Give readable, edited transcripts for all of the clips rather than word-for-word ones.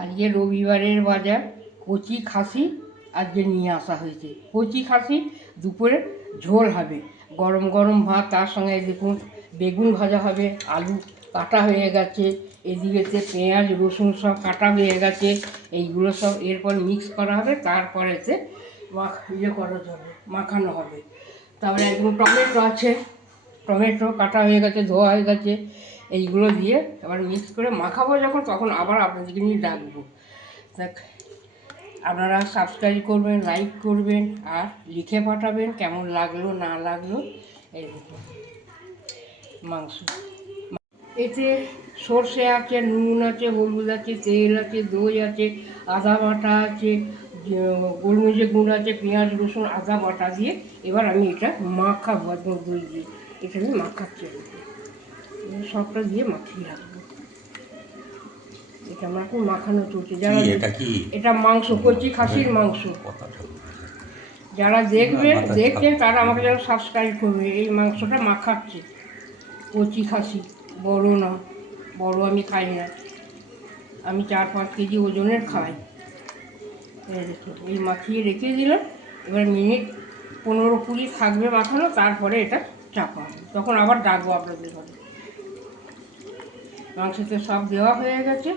আজকে রবিবারের বাজার কচি খাসি আজকে নিয়ে আসা হয়েছে। কচি খাসি দুপুরে ঝোল হবে, গরম গরম ভাত, তার সঙ্গে দেখুন বেগুন ভাজা হবে, আলু কাটা হয়ে গেছে, এদিকেতে পেঁয়াজ রসুন সব কাটা হয়ে গেছে। এইগুলো সব এরপর মিক্স করা হবে, তারপরেতে করা যাবে, মাখানো হবে। তারপরে একদম টমেটো আছে, টমেটো কাটা হয়ে গেছে, ধোয়া হয়ে গেছে। এইগুলো দিয়ে আবার মিক্স করে মাখাবো যখন, তখন আবার আপনাদেরকে নিয়ে ডাকবো। দেখ, আপনারা সাবস্ক্রাইব করবেন, লাইক করবেন আর লিখে পাঠাবেন কেমন লাগলো না লাগলো। এই দেখুন মাংস, এতে সর্ষে আছে, নুন আছে, হলুদ আছে, তেল আছে, দই আছে, আদা বাটা আছে, গোলমরিচের গুঁড়ো আছে, পেঁয়াজ রসুন আদা বাটা দিয়ে এবার আমি এটা মাখাবো একদম দই দিয়ে। এটা আমি মাখাচ্ছি, সবটা দিয়ে মাখিয়ে রাখবো। এটা আমার এখন মাখানো চলছে। যারা এটা মাংস, কচি খাসির মাংস, যারা দেখছেন তারা আমাকে যেন সাবস্ক্রাইব করবে। এই মাংসটা মাখাচ্ছে, কচি খাসি, বড় না, বড় আমি খাই না, আমি 4-5 কেজি ওজনের খাই। এই মাখিয়ে রেখে দিলাম, এবার মিনিট 15-20 থাকবে মাখানো, তারপরে এটা চাপা হবে, তখন আবার ডাকবো আপনাদের ঘরে। মাংসতে সব দেওয়া হয়ে গেছে,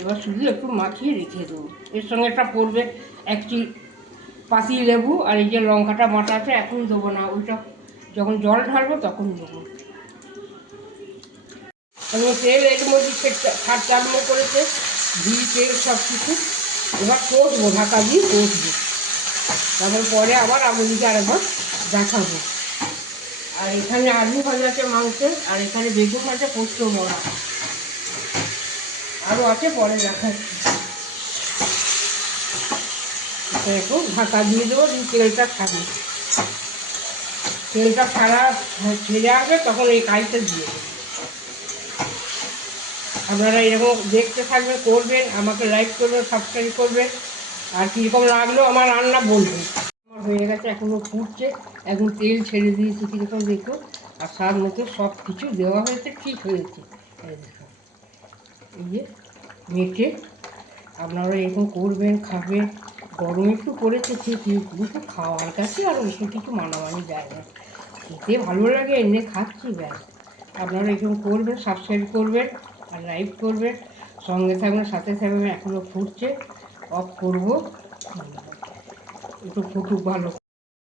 এবার শুধু একটু মাখিয়ে রেখে দেবো। এর সঙ্গে একটা পড়বে একটি পাতি লেবু, আর এই যে লঙ্কাটা বাটা আছে এখন দেবো না, ওইটা যখন জল ঢালবো তখন দেবো। এবং তেল এর মধ্যে ছাড় করেছে, ঘি তেল সব কিছু। এবার কষবো, ঢাকা দিয়ে কষবো, তারপর পরে আবার আপনাদেরকে আরেকবার দেখাবো। আর এখানে আলু ভাজা আছে মাংসের, আর এখানে বেগুন ভাজা, পোস্ত বড়া আরও আছে, পরে দেখাচ্ছি। একটু ঢাকা দিয়ে দেবো, দিয়ে তেলটা ছাড়বে, তেলটা ছেড়ে আসবে তখন এই কাজটা দিয়ে দেবো। আপনারা এরকম দেখতে থাকবেন, করবেন, আমাকে লাইক করবেন, সাবস্ক্রাইব করবেন, আর কীরকম লাগলো আমার রান্না বলবেন। আমার হয়ে গেছে, এখনও ফুটছে, এখন তেল ছেড়ে দিয়েছি কীরকম দেখুন, আর স্বাদ মতো সব কিছু দেওয়া হয়েছে, ঠিক হয়েছে। এই দেখুন, এই যে মেখে আপনারা এরকম করবেন, খাবেন। গরম একটু করেছে ঠিকই, কিন্তু খাওয়ার কাছে আর ওষুধ কিছু মানামানি যায় না, খেতে ভালো লাগে, এনে খাচ্ছি ব্যাস। আপনারা এরকম করবেন, সাবস্ক্রাইব করবেন আর লাইক করবেন, সঙ্গে থাকবেন, সাথে থাকবেন। এখনও ফুটছে, অফ করবো, একটু ফুটুক ভালো।